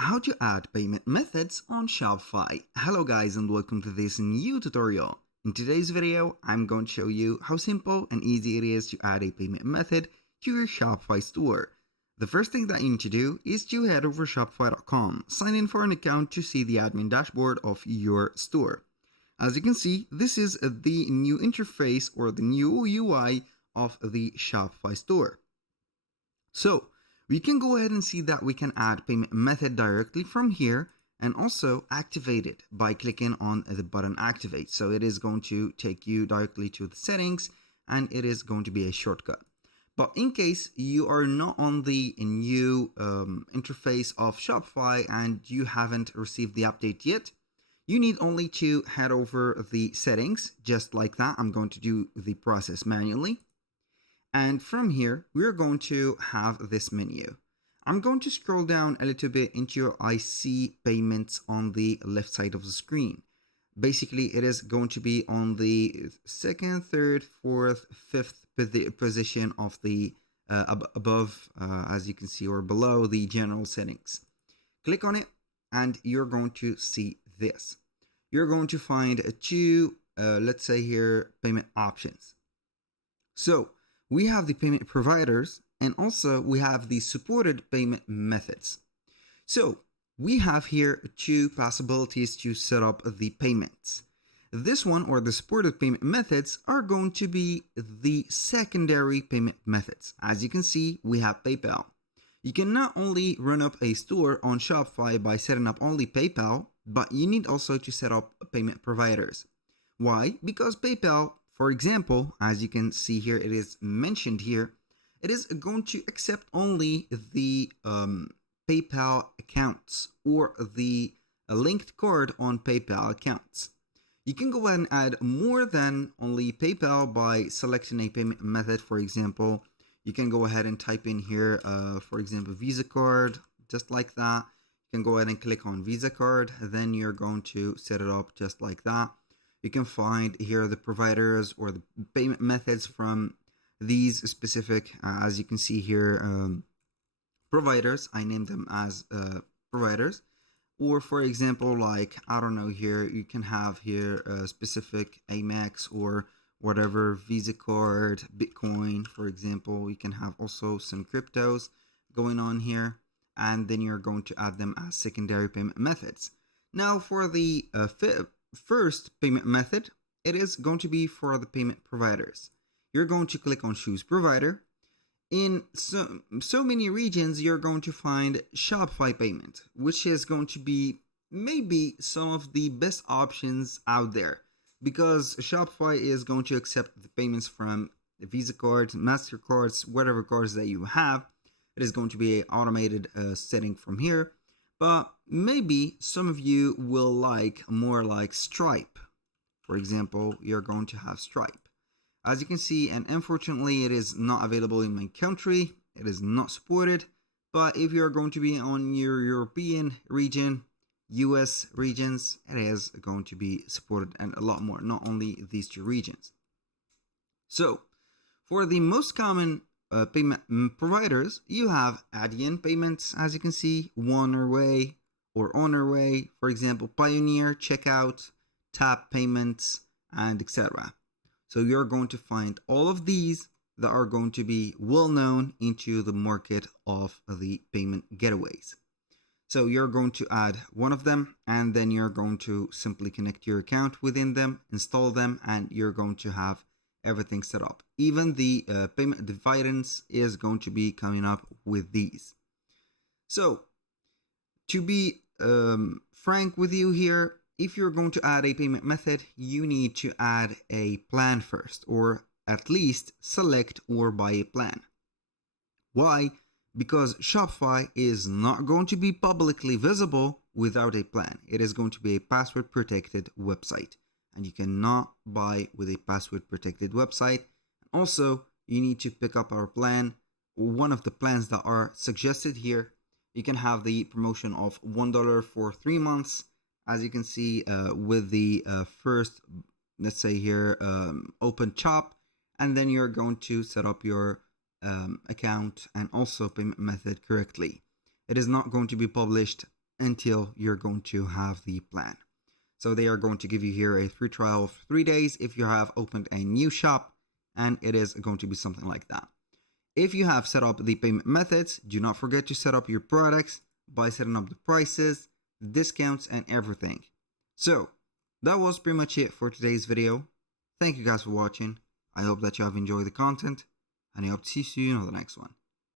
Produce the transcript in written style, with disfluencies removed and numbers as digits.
How to add payment methods on Shopify. Hello guys and welcome to this new tutorial. In today's video, I'm going to show you how simple and easy it is to add a payment method to your Shopify store. The first thing that you need to do is to head over to shopify.com, sign in for an account to see the admin dashboard of your store. As you can see, this is the new interface or the new UI of the Shopify store. So we can go ahead and see that we can add payment method directly from here and also activate it by clicking on the button activate. So it is going to take you directly to the settings and it is going to be a shortcut. But in case you are not on the new interface of Shopify and you haven't received the update yet, you need only to head over the settings just like that. I'm going to do the process manually. And from here, we're going to have this menu. I'm going to scroll down a little bit until I see payments on the left side of the screen. Basically, it is going to be on the second, third, fourth, fifth position of the above, as you can see, or below the general settings. Click on it and you're going to see this. You're going to find two, let's say here, payment options. So we have the payment providers and also we have the supported payment methods. So we have here two possibilities to set up the payments. This one, or the supported payment methods, are going to be the secondary payment methods. As you can see, we have PayPal. You can not only run up a store on Shopify by setting up only PayPal, but you need also to set up payment providers. Why? Because PayPal, for example, as you can see here, it is mentioned here, it is going to accept only the PayPal accounts or the linked card on PayPal accounts. You can go ahead and add more than only PayPal by selecting a payment method. For example, you can go ahead and type in here, for example, Visa card, just like that. You can go ahead and click on Visa card, then you're going to set it up just like that. You can find here the providers or the payment methods from these specific, as you can see here, providers. I named them as providers. Or for example, like, I don't know, here you can have here a specific Amex or whatever, Visa card, Bitcoin, for example. You can have also some cryptos going on here, and then you're going to add them as secondary payment methods. Now for the first payment method, it is going to be for the payment providers. You're going to click on choose provider. In so many regions, you're going to find Shopify payment, which is going to be maybe some of the best options out there, because Shopify is going to accept the payments from the Visa cards, MasterCards, whatever cards that you have. It is going to be an automated setting from here. But maybe some of you will like more like Stripe. For example, you're going to have Stripe. As you can see, and unfortunately it is not available in my country. It is not supported. But if you're going to be on your European region, US regions, it is going to be supported, and a lot more, not only these two regions. So for the most common payment providers, you have Adyen payments, as you can see, Way or Way, for example, Pioneer, Checkout, Tap payments, and etc. So you're going to find all of these that are going to be well known into the market of the payment getaways. So you're going to add one of them, and then you're going to simply connect your account within them, install them, and you're going to have everything set up. Even the payment dividends is going to be coming up with these. So to be frank with you here, if you're going to add a payment method, you need to add a plan first, or at least select or buy a plan. Why? Because Shopify is not going to be publicly visible without a plan. It is going to be a password protected website, and you cannot buy with a password protected website. Also, you need to pick up our plan, one of the plans that are suggested here. You can have the promotion of $1 for 3 months, as you can see, with the first, let's say here, open shop, and then you're going to set up your account and also payment method correctly. It is not going to be published until you're going to have the plan. So they are going to give you here a free trial of 3 days if you have opened a new shop, and it is going to be something like that. If you have set up the payment methods, do not forget to set up your products by setting up the prices, the discounts, and everything. So that was pretty much it for today's video. Thank you guys for watching. I hope that you have enjoyed the content, and I hope to see you soon on the next one.